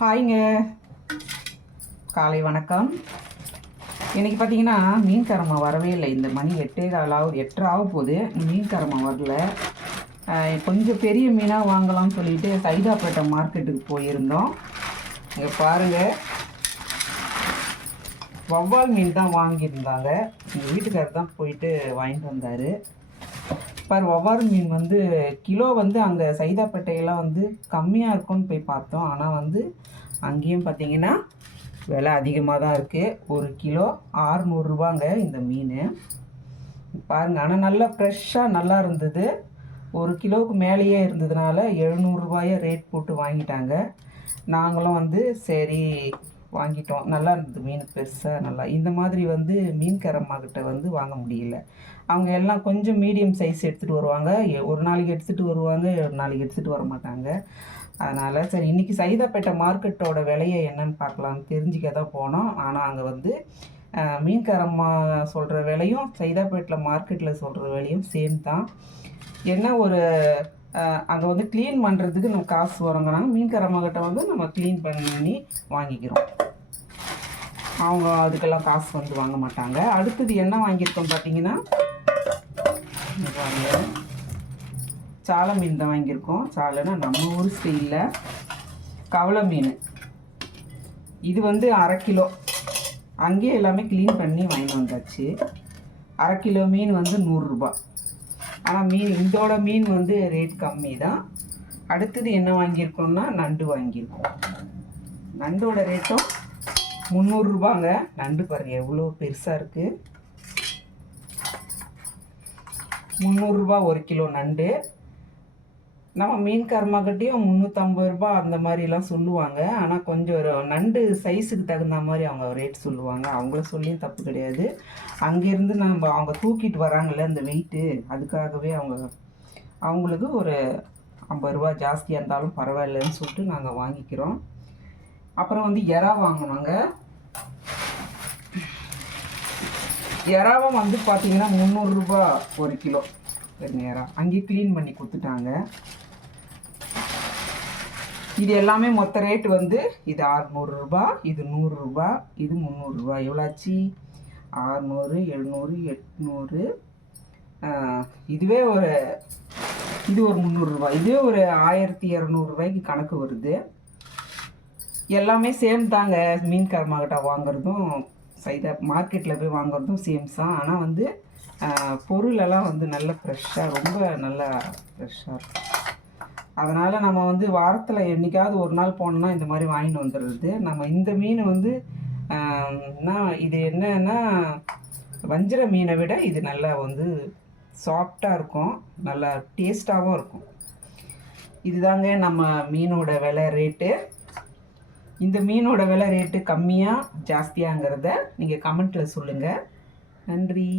ஹாய்ங்க. காலை வணக்கம். இன்றைக்கி பார்த்தீங்கன்னா மீன்காரம்மா வரவே இல்லை. இந்த மணி எட்டே காலாவது எட்டராக ஆக போகுது. மீன்காரம்மா வரல. கொஞ்சம் பெரிய மீனாக வாங்கலாம்னு சொல்லிட்டு சைதாப்பேட்டை மார்க்கெட்டுக்கு போயிருந்தோம். இங்கே பாருங்கள் வவ்வால் மீன் தான் வாங்கியிருந்தாங்க. எங்கள் வீட்டுக்காரர் தான் போயிட்டு வாங்கிட்டு வந்தார். பர் ஒவ்வொரு மீன் வந்து கிலோ வந்து அங்கே சைதாப்பேட்டையெல்லாம் வந்து கம்மியாக இருக்கும்னு போய் பார்த்தோம். ஆனால் வந்து அங்கேயும் பார்த்தீங்கன்னா விலை அதிகமாக தான் இருக்குது ஒரு கிலோ ஆறுநூறுரூபாங்க இந்த மீன். பாருங்கள் ஆனால் நல்லா ஃப்ரெஷ்ஷாக நல்லா இருந்தது. ஒரு கிலோவுக்கு மேலேயே இருந்ததுனால எழுநூறுபாயை ரேட் போட்டு வாங்கிட்டாங்க. நாங்களும் வந்து சரி வாங்கிட்டோம். நல்லா இருந்தது மீன் பெருசாக நல்லா. இந்த மாதிரி வந்து மீன்கரம்மா கிட்ட வந்து வாங்க முடியல. அவங்க எல்லாம் கொஞ்சம் மீடியம் சைஸ் எடுத்துகிட்டு வருவாங்க. எ- ஒரு நாளைக்கு எடுத்துகிட்டு வருவாங்க ஒரு நாளைக்கு எடுத்துகிட்டு வர மாட்டாங்க. அதனால் சரி இன்றைக்கி சைதாப்பேட்டை மார்க்கெட்டோட விலையை என்னன்னு பார்க்கலாம்னு தெரிஞ்சுக்க தான் போனோம். ஆனால் அங்கே வந்து மீன்கரம்மா மீன்காரம்மா சொல்கிற விலையும் சைதாப்பேட்டில் மார்க்கெட்டில் சொல்கிற விலையும் சேம் தான். என்ன ஒரு அங்கே வந்து க்ளீன் பண்ணுறதுக்கு நம்ம காசு வரோங்கிறாங்க மீன்காரம்மா கிட்ட வந்து நம்ம க்ளீன் பண்ணி வாங்கிக்கிறோம். அவங்க அதுக்கெல்லாம் காசு வந்து வாங்க மாட்டாங்க. அடுத்தது என்ன வாங்கியிருக்கோம் பார்த்தீங்கன்னா? இங்க சாலை மீன் தான் வாங்கியிருக்கோம். சாலைன்னா நம்ம ஊர் ஸ்டைலில் கவலை மீன். இது வந்து அரை கிலோ. அங்கேயே எல்லாமே க்ளீன் பண்ணி வாங்கிட்டு வந்தாச்சு. அரை கிலோ மீன் வந்து நூறுரூபா ஆனால் மீன் இதோட மீன் வந்து ரேட் கம்மி தான் அடுத்தது என்ன வாங்கியிருக்கோம்னா நண்டு வாங்கியிருக்கோம். நண்டோட ரேட்டும் முந்நூறுரூபாங்க நண்டு பாருங்க எவ்வளோ பெருசாக இருக்குது முந்நூறுரூபா ஒரு கிலோ நண்டு. நம்ம மீன் கர்மாக்கிட்டையும் முந்நூற்றம்பது ரூபாய் அந்த மாதிரிலாம் சொல்லுவாங்க. ஆனால் கொஞ்சம் ஒரு நண்டு சைஸுக்கு தகுந்த மாதிரி அவங்க ரேட் சொல்லுவாங்க. அவங்கள சொல்லியும் தப்பு கிடையாது. அங்கேருந்து நம்ம அவங்க தூக்கிட்டு வராங்கல்ல இந்த வெயிட்டு அதுக்காகவே அவங்க அவங்களுக்கு ஒரு ஐம்பது ரூபா ஜாஸ்தியாக இருந்தாலும் பரவாயில்லன்னு சொல்லிட்டு நாங்கள் வாங்கிக்கிறோம். அப்புறம் வந்து எறா வாங்கினோங்க. இறாவும் வந்து பார்த்தீங்கன்னா முந்நூறுரூபா ஒரு கிலோ. பாருங்க எறா. அங்கேயே க்ளீன் பண்ணி கொடுத்துட்டாங்க. இது எல்லாமே மொத்த ரேட் வந்து இது அறுநூறுரூபா இது நூறுரூபா இது முந்நூறுரூபா எவ்வளோச்சு? ஆறுநூறு எழுநூறு எட்நூறு. இதுவே ஒரு இது ஒரு முந்நூறுரூபா இதுவே ஒரு ஆயிரத்தி இரநூறுபாய்க்கு கணக்கு வருது. எல்லாமே சேம் தாங்க. மீன் கர்மாக்கிட்ட வாங்குறதும் இதை மார்க்கெட்டில் போய் வாங்குறதும் சேம் தான். ஆனால் வந்து பொருளெல்லாம் வந்து நல்ல ஃப்ரெஷ்ஷாக ரொம்ப நல்லா ஃப்ரெஷ்ஷாக இருக்கும். அதனால் நம்ம வந்து வாரத்தில் என்னைக்காவது ஒரு நாள் போனோம்னா இந்த மாதிரி வாங்கிட்டு வந்துடுறது. நம்ம இந்த மீன் வந்து நான் இது என்னன்னா வஞ்சிர மீனை விட இது நல்லா வந்து சாஃப்டாக இருக்கும். நல்லா டேஸ்ட்டாகவும் இருக்கும். இதுதாங்க நம்ம மீனோட விலை ரேட்டு இந்த மீனோட விலை ரேட்டு கம்மியாக ஜாஸ்தியாங்கிறத நீங்கள் கமெண்ட்டில் சொல்லுங்கள் நன்றி.